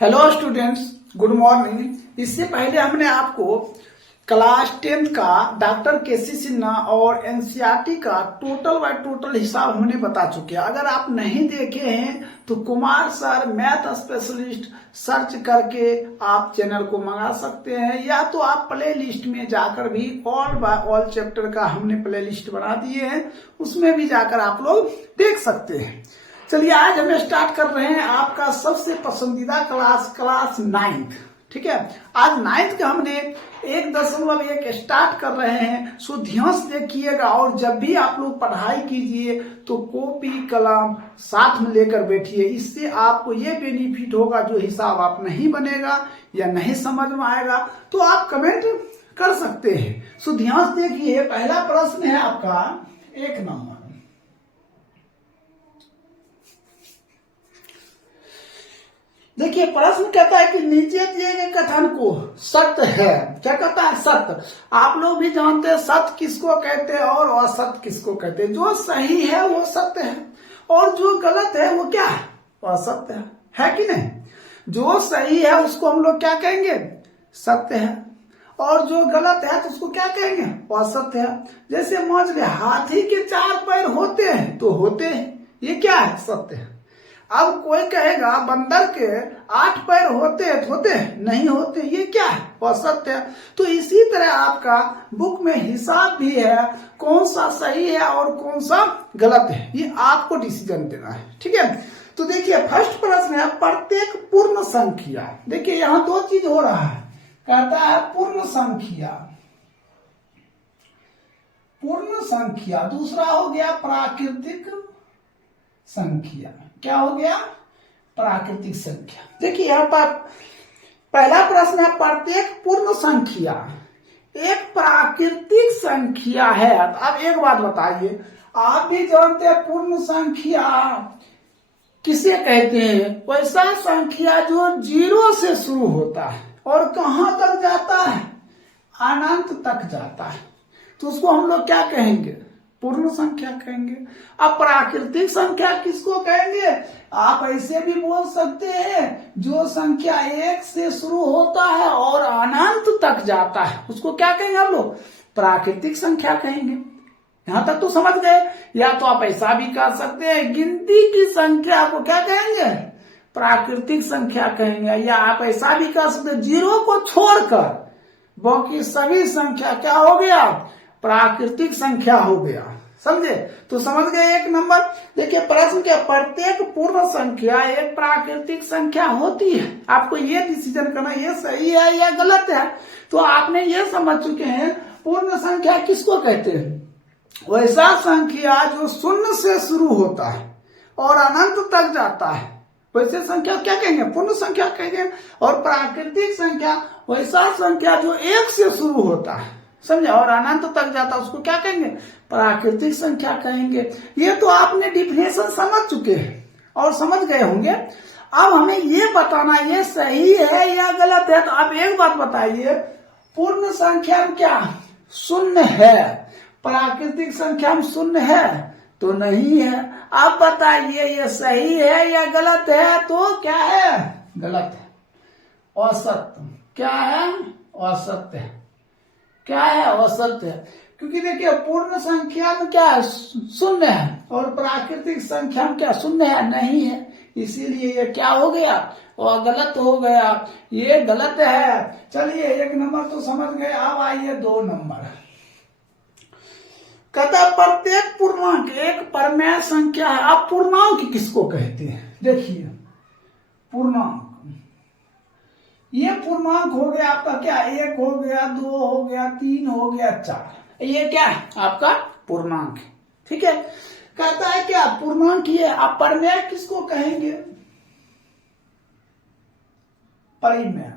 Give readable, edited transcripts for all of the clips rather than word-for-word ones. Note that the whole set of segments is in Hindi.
Hello students, good morning. इससे पहले हमने आपको क्लास 10th का डॉक्टर केसी सिन्हा और एनसीईआरटी का टोटल बाय टोटल हिसाब हमने बता चुके हैं। अगर आप नहीं देखे हैं तो Kumar sir math specialist search करके आप चैनल को मंगा सकते हैं, या तो आप प्ले लिस्ट में जाकर भी ऑल बाय ऑल चैप्टर का हमने प्ले लिस्ट बना दिए हैं, उसमें भी जाकर आप लोग देख सकते हैं। चलिए आज हम स्टार्ट कर रहे हैं आपका सबसे पसंदीदा क्लास 9th। ठीक है, आज 9th का हमने 1.1 स्टार्ट कर रहे हैं। सो ध्यान से देखिएगा, और जब भी आप लोग पढ़ाई कीजिए तो कॉपी कलम साथ में लेकर बैठिए। इससे आपको ये बेनिफिट होगा, जो हिसाब आप नहीं बनेगा या नहीं समझ में आएगा तो आप कमेंट कर सकते हैं। सो ध्यान से देखिए, पहला प्रश्न है आपका 1 नंबर। देखिए प्रश्न कहता है कि नीचे दिए गए कथन को सत्य है। क्या कहता है? सत्य। आप लोग भी जानते हैं सत्य किसको कहते हैं और असत्य किसको कहते हैं। जो सही है वो सत्य है, और जो गलत है वो क्या है? असत्य है कि नहीं? जो सही है उसको हम लोग क्या कहेंगे? सत्य है, और जो गलत है तो उसको क्या कहेंगे? असत्य है। जैसे मान लीजिए हाथी के 4 पैर होते हैं तो होते हैं, ये क्या है? सत्य है। अब कोई कहेगा बंदर के 8 पैर होते हैं तो होते हैं? नहीं होते, ये क्या है? असत्य है। तो इसी तरह आपका बुक में हिसाब भी है, कौन सा सही है और कौन सा गलत है, ये आपको डिसीजन देना है। ठीक है, तो देखिए फर्स्ट प्रश्न है प्रत्येक पूर्ण संख्या। देखिए यहाँ 2 चीज हो रहा है। कहता है पूर्ण संख्या, पूर्ण संख्या। दूसरा हो गया प्राकृतिक संख्या। क्या हो गया? प्राकृतिक संख्या। देखिए यहाँ पर पहला प्रश्न है प्रत्येक पूर्ण संख्या एक प्राकृतिक संख्या है। अब एक बात बताइए, आप भी जानते हैं पूर्ण संख्या किसे कहते हैं? वैसा संख्या जो 0 से शुरू होता है और कहां तक जाता है? अनंत तक जाता है, तो उसको हम लोग क्या कहेंगे? पूर्ण संख्या कहेंगे। अब प्राकृतिक संख्या किसको कहेंगे? आप ऐसे भी बोल सकते हैं जो संख्या 1 से शुरू होता है और अनंत तक जाता है, उसको क्या कहेंगे हम लोग? प्राकृतिक संख्या कहेंगे। यहां तक तो समझ गए। या तो आप ऐसा भी कह सकते हैं गिनती की संख्या को क्या कहेंगे? प्राकृतिक संख्या कहेंगे। या आप ऐसा भी कह सकते हैं 0 को छोड़कर बाकी सभी संख्या क्या हो गया? प्राकृतिक संख्या हो गया। समझे? तो समझ गए 1 नंबर। देखिए प्रश्न क्या, प्रत्येक पूर्ण संख्या एक प्राकृतिक संख्या होती है। आपको ये डिसीजन करना ये सही है या गलत है। तो आपने ये समझ चुके हैं पूर्ण संख्या किसको कहते हैं? वैसा संख्या जो 0 से शुरू होता है और अनंत तक जाता है, वैसे संख्या क्या कहेंगे? पूर्ण संख्या कहेंगे। और प्राकृतिक संख्या वैसा संख्या जो 1 से शुरू होता है, समझे, और अनंत तक जाता है, उसको क्या कहेंगे? प्राकृतिक संख्या कहेंगे। ये तो आपने डिफिनेशन समझ चुके हैं और समझ गए होंगे। अब हमें ये बताना ये सही है या गलत है। तो आप एक बात बताइए, पूर्ण संख्या में क्या 0 है? प्राकृतिक संख्या में 0 है तो नहीं है। आप बताइए ये सही है या गलत है? तो क्या है? गलत है, असत्य। क्या है? असत्य है। क्या है? असत्य है। क्योंकि देखिए पूर्ण संख्या में क्या है? 0 है, और प्राकृतिक संख्या में क्या 0 है? नहीं है। इसीलिए ये क्या हो गया? और गलत हो गया, ये गलत है। चलिए 1 नंबर तो समझ गए। अब आइए 2 नंबर। कहता प्रत्येक पूर्णांक एक परमेय संख्या है। अब पूर्णांक किसको कहते हैं? देखिए पूर्णांक, ये पूर्णांक हो गया आपका क्या? 1 हो गया, 2 हो गया, 3 हो गया, 4। ये क्या है? आपका पूर्णांक। ठीक है, कहता है क्या पूर्णांक ये। आप परमेय किसको कहेंगे? परिमेय।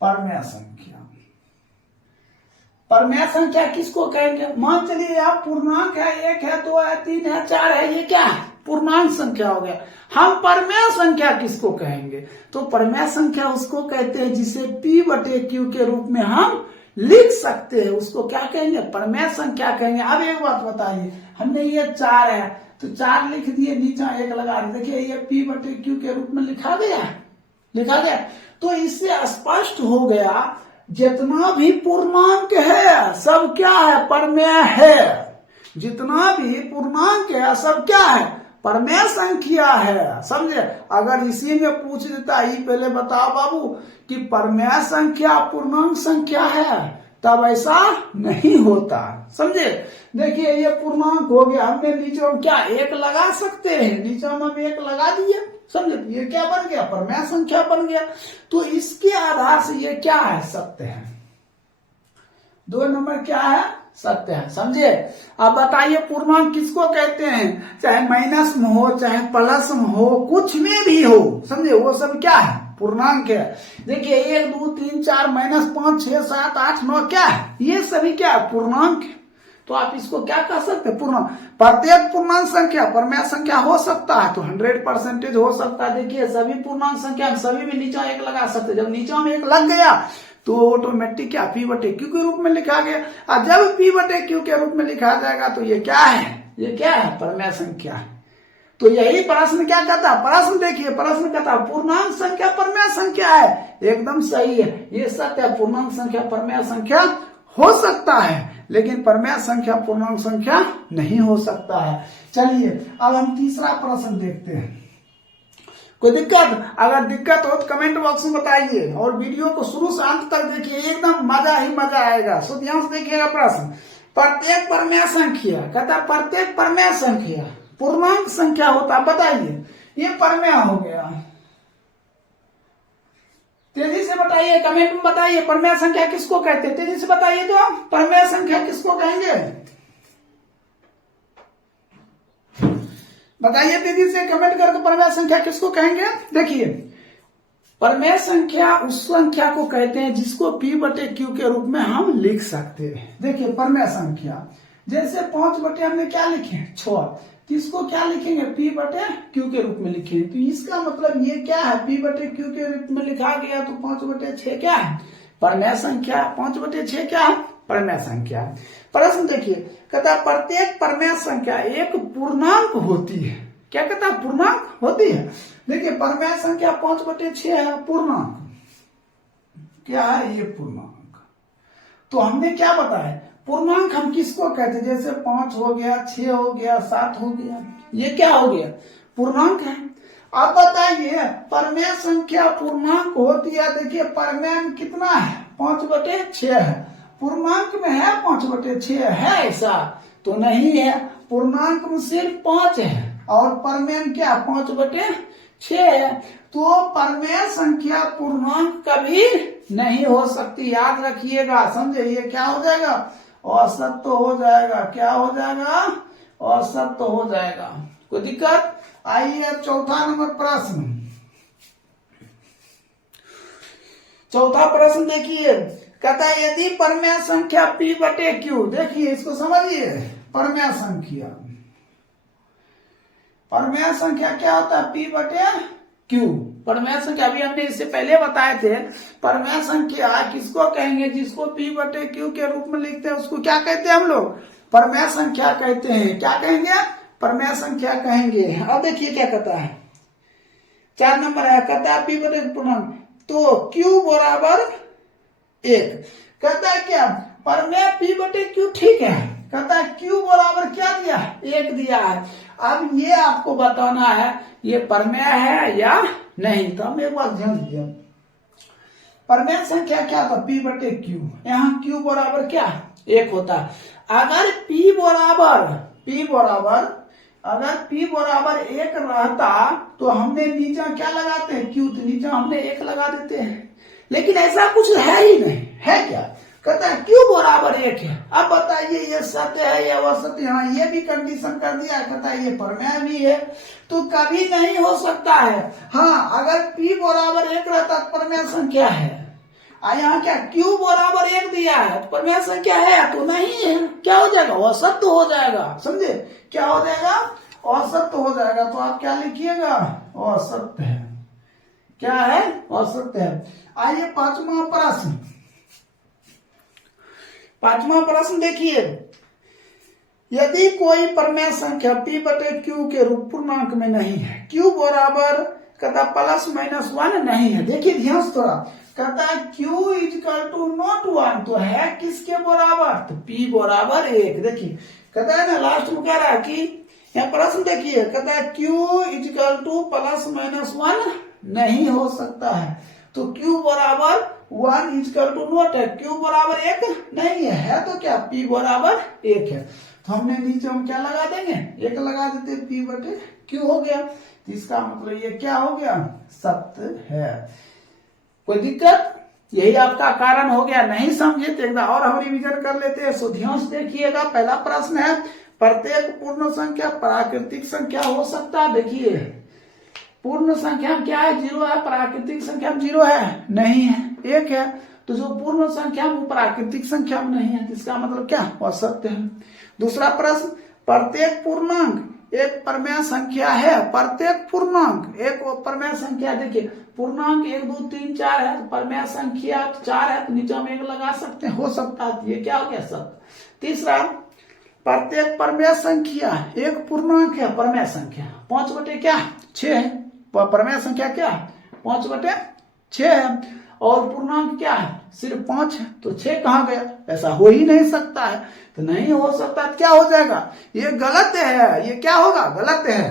परमेय संख्या, परमेय संख्या किसको कहेंगे? मान चलिए आप पूर्णांक है, 1 है, 2 है, 3 है, 4 है, ये क्या है? पूर्णांक संख्या हो गया। हम परमेय संख्या किसको कहेंगे? तो परमेय संख्या उसको कहते हैं जिसे P/Q के रूप में हम लिख सकते हैं उसको क्या कहेंगे, प्रमेय संख्या कहेंगे। अब एक बात बताइए, हमने ये 4 है तो 4 लिख दिए, नीचे 1 लगा दिए, देखिए ये P/Q के रूप में लिखा गया। तो इससे स्पष्ट हो गया जितना भी पूर्णांक है सब क्या है, प्रमेय है। जितना भी पूर्णांक है सब क्या है, प्रमेय संख्या है, समझे। अगर इसी में पूछ देता ही पहले बताओ बाबू कि प्रमेय संख्या पूर्णांक संख्या है, तब ऐसा नहीं होता, समझे। देखिए ये पूर्णांक हो गया, हमने नीचे हम क्या 1 लगा सकते हैं, नीचे हम 1 लगा दिए, समझे। ये क्या बन गया, प्रमेय संख्या बन गया। तो इसके आधार से ये क्या है, सत्य है। 2 नंबर क्या है, सत्य है, समझे। अब बताइए पूर्णांक किसको कहते हैं, चाहे माइनस में हो चाहे प्लस में हो, कुछ में भी हो, समझे, वो सब क्या है, पूर्णांक है। देखिए 1 2 3 4 -5 6 7 8 9 क्या है, ये सभी क्या है, पूर्णांक है। तो आप इसको क्या कह सकते हैं, पूर्णांक। प्रत्येक पूर्णांक संख्या प्रमेय संख्या हो सकता है, तो 100% हो सकता है। देखिए सभी पूर्णांक संख्या सभी में नीचे 1 लगा सकते हैं। जब नीचे में 1 लग गया तो ऑटोमेटिक क्या P/Q के रूप में लिखा गया। और जब P/Q के रूप में लिखा जाएगा तो ये क्या है, ये क्या है, प्रमेय संख्या है। तो यही प्रश्न क्या कहता है, प्रश्न देखिए, प्रश्न कहता है पूर्णांक संख्या प्रमेय संख्या है, एकदम सही है, ये सत्य है। पूर्णांक संख्या प्रमेय संख्या हो सकता है, लेकिन प्रमेय संख्या पूर्णांक संख्या नहीं हो सकता है। चलिए अब हम तीसरा प्रश्न देखते हैं। कोई दिक्कत, अगर दिक्कत हो तो कमेंट बॉक्स में बताइए, और वीडियो को शुरू से अंत तक देखिए, एकदम मजा ही मजा आएगा। सो ध्यान से देखिएगा प्रश्न। प्रत्येक प्रमेय संख्या, कहता प्रत्येक प्रमेय संख्या पूर्णांक संख्या होता, बताइए। ये प्रमेय हो गया, तेजी से बताइए, कमेंट में बताइए प्रमेय संख्या किसको कहते हैं, तेजी से बताइए तो प्रमेय संख्या किसको कहेंगे, बताइए तेजी से कमेंट करके प्रमेय संख्या किसको कहेंगे। देखिए प्रमेय संख्या उस संख्या को कहते हैं जिसको P/Q के रूप में हम लिख सकते हैं। देखिए प्रमेय संख्या जैसे 5 हमने क्या लिखे 6, तो इसको क्या लिखेंगे, P/Q के रूप में लिखेंगे। तो इसका मतलब ये क्या है, P/Q के रूप में लिखा गया, तो 5/6 क्या है, प्रमेय संख्या। 5/6 क्या है, प्रमेय संख्या। प्रश्न देखिए, कहता प्रत्येक प्रमेय संख्या एक पूर्णांक होती है। क्या कहता है, पूर्णांक होती है। देखिए प्रमेय संख्या 5/6 है, पूर्णांक क्या है, ये पूर्णांक। तो हमने क्या बताया, पूर्णांक हम किसको कहते हैं, जैसे 5 हो गया, 6 हो गया, 7 हो गया, ये क्या हो गया, पूर्णांक है। अब बताइए प्रमेय संख्या पूर्णांक होती है। देखिए प्रमेय में कितना है, 5/6 है, पूर्णांक में है 5/6 है, ऐसा तो नहीं है। पूर्णांक में सिर्फ 5 है और प्रमेय में क्या 5/6 है। तो प्रमेय संख्या पूर्णांक कभी नहीं हो सकती, याद रखिएगा, समझे। ये क्या हो जाएगा, असत्य हो जाएगा। क्या हो जाएगा, असत्य हो जाएगा। कोई दिक्कत। आइए चौथा नंबर प्रश्न। चौथा प्रश्न देखिए, कहता है यदि प्रमेय संख्या P/Q, देखिए इसको समझिए, प्रमेय संख्या, प्रमेय संख्या क्या होता है, P/Q। प्रमेय संख्या अभी हमने इससे पहले बताए थे, प्रमेय संख्या किसको कहेंगे, जिसको P/Q के रूप में लिखते हैं उसको क्या कहते हैं हम लोग, प्रमेय संख्या कहते हैं। क्या कहेंगे, प्रमेय संख्या कहेंगे। अब देखिए क्या कहता है, 4 नंबर है, कहता है P/Q पूर्णांक, तो Q बराबर 1। कहता है क्या, प्रमेय P/Q ठीक है, कहता है Q बराबर क्या दिया, 1 दिया है। अब ये आपको बताना है ये प्रमेय है या नहीं। तो हम एक बात ध्यान दीजिए, प्रमेय संख्या क्या था, P/Q, यहाँ Q बराबर क्या 1 होता है। अगर P बराबर 1 रहता तो हमने नीचे क्या लगाते हैं, Q, तो नीचे हमने 1 लगा देते हैं। लेकिन ऐसा कुछ है ही नहीं, है क्या, कहता है Q बराबर 1 है। अब बताइए ये सत्य है या असत्य, हाँ ये भी कंडीशन कर दिया, कहता है ये प्रमेय भी है, तो कभी नहीं हो सकता है। हाँ अगर P बराबर 1 रहता तो प्रमेय संख्या है, यहाँ क्या Q बराबर 1 दिया है तो प्रमेय संख्या है, तो नहीं है, क्या हो जाएगा, असत्य हो जाएगा, समझे। क्या हो जाएगा, असत्य हो जाएगा। तो आप क्या लिखिएगा, असत्य है। क्या है, असत्य है। आइए 5वां प्रश्न, 5वां प्रश्न देखिए, यदि कोई प्रमेय संख्या p बटे q के रूप पूर्णांक में नहीं है, q बराबर कहता ±1 नहीं है। देखिए ध्यान से थोड़ा, कहता है q इजकल टू नॉट 1, तो है किसके बराबर, तो p बराबर 1। देखिए कहता है ना लास्ट में कह रहा है कि यहाँ प्रश्न देखिए, कहता है q इजकल टू ±1 नहीं हो सकता है, तो q बराबर 1 इजकल टू नॉट है, q बराबर 1 नहीं है तो क्या p बराबर 1 है। तो हमने नीचे हम क्या लगा देंगे, 1 लगा देते, p बटे q हो गया। तो इसका मतलब ये क्या हो गया, सत्य है। कोई दिक्कत, यही आपका कारण हो गया। नहीं समझे तो एक बार और हम रिवीजन कर लेते हैं। सो ध्यान से देखिएगा, पहला प्रश्न है, प्रत्येक पूर्ण संख्या प्राकृतिक संख्या हो सकता है। देखिए पूर्ण संख्या क्या है, 0 है, प्राकृतिक संख्या 0 है, नहीं है, 1 है। तो जो पूर्ण संख्या वो प्राकृतिक संख्या में नहीं है, इसका मतलब क्या, असत्य है। दूसरा प्रश्न, प्रत्येक पूर्णांक एक प्रमेय संख्या है, प्रत्येक पूर्णांक एक प्रमेय संख्या। देखिए पूर्णांक 1 2 3 4 है, तो प्रमेय संख्या 4 है, तो नीचे हम 1 लगा सकते हैं, हो सकता है। ये क्या हो गया, सत्य। तीसरा, प्रत्येक प्रमेय संख्या एक पूर्णांक है, प्रमेय संख्या 5 बटे क्या 6 है, प्रमेय संख्या क्या 5 बटे 6 है, और पूर्णांक क्या है सिर्फ 5 है, तो 6 कहाँ गया, ऐसा हो ही नहीं सकता है। तो नहीं हो सकता, तो क्या हो जाएगा, ये गलत है, ये क्या होगा, गलत है,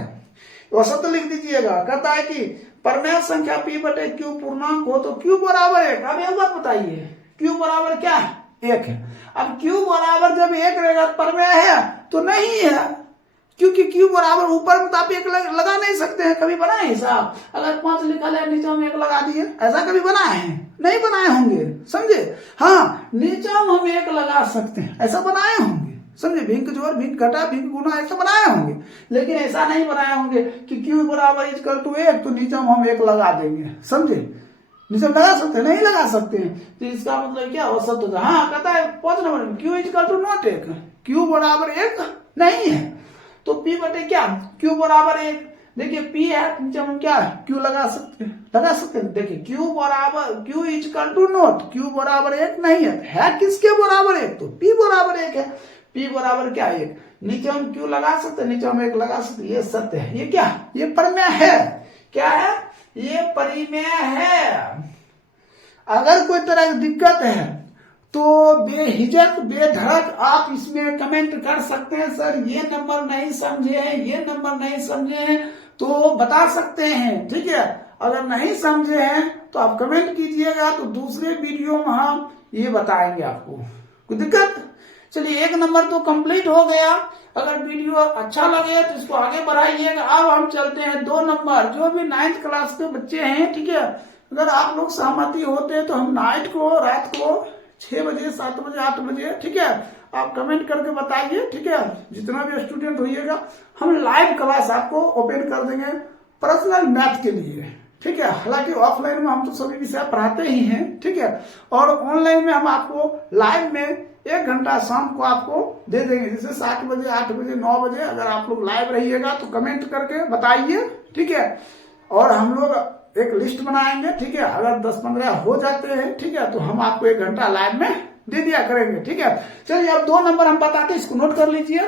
असत्य लिख दीजिएगा। कहता है कि प्रमेय संख्या p बटे q पूर्णांक हो तो q बराबर 1। अब एक बात बताइए, q बराबर क्या 1 है। अब q बराबर जब 1 रहेगा प्रमेय है तो नहीं है, क्योंकि q बराबर ऊपर में तो आप 1 लगा नहीं सकते हैं। कभी बनाए हिसाब, अगर 5 लिखा है नीचे में 1 लगा दिए, ऐसा कभी बनाए हैं, नहीं बनाए होंगे, समझे। हाँ नीचे हम 1 लगा सकते हैं, ऐसा बनाए होंगे, समझे। भिंक जोड़, भिंक घटा, भिंक गुना, ऐसा बनाए होंगे, लेकिन ऐसा नहीं बनाए होंगे कि q बराबर इक्वल टू 1, तो नीचे हम 1 लगा देंगे, समझे। नीचे लगा सकते हैं, नहीं लगा सकते हैं, तो इसका मतलब क्या हो सकता है। हाँ कहता है 5 नंबर में q equal to not 1, q बराबर 1 नहीं है, तो p बटे क्या q बराबर 1। देखिए p है, नीचे हम क्या q लगा सकते हैं, देखिए q बराबर q equal to not, q बराबर 1 नहीं है किसके बराबर 1, तो p बराबर 1 है, p बराबर क्या 1, नीचे हम q लगा सकते हैं, नीचे हम 1 लगा सकते, ये सत्य है। ये क्या, ये प्रमेय है, क्या है, ये परिमेय है। अगर कोई तरह की दिक्कत है तो बेहिचक बेधड़क आप इसमें कमेंट कर सकते हैं, सर ये नंबर नहीं समझे हैं, ये नंबर नहीं समझे हैं, तो बता सकते हैं, ठीक है। अगर नहीं समझे हैं तो आप कमेंट कीजिएगा, तो दूसरे वीडियो में हम ये बताएंगे आपको। कोई दिक्कत, चलिए 1 नंबर तो कंप्लीट हो गया। अगर वीडियो अच्छा लगे तो इसको आगे बढ़ाइएगा। अब हम चलते हैं 2 नंबर, जो भी 9th क्लास के बच्चे हैं, ठीक है। अगर आप लोग सहमति होते हैं तो हम नाइट को, रात को 6 बजे 7 बजे 8 बजे, ठीक है, आप कमेंट करके बताइए, ठीक है। जितना भी स्टूडेंट होइएगा हम लाइव क्लास आपको ओपन कर देंगे पर्सनल मैथ के लिए, ठीक है। हालांकि ऑफलाइन में हम तो सभी विषय पढ़ाते ही हैं, ठीक है, और ऑनलाइन में हम आपको लाइव में 1 घंटा शाम को आपको दे देंगे, जैसे 7 बजे 8 बजे 9 बजे। अगर आप लोग लाइव रहिएगा तो कमेंट करके बताइए, ठीक है, और हम लोग एक लिस्ट बनाएंगे, ठीक है। अगर 10-15 हो जाते हैं, ठीक है, तो हम आपको 1 घंटा लाइव में दे दिया करेंगे, ठीक है। चलिए अब 2 नंबर हम बताते हैं, इसको नोट कर लीजिए।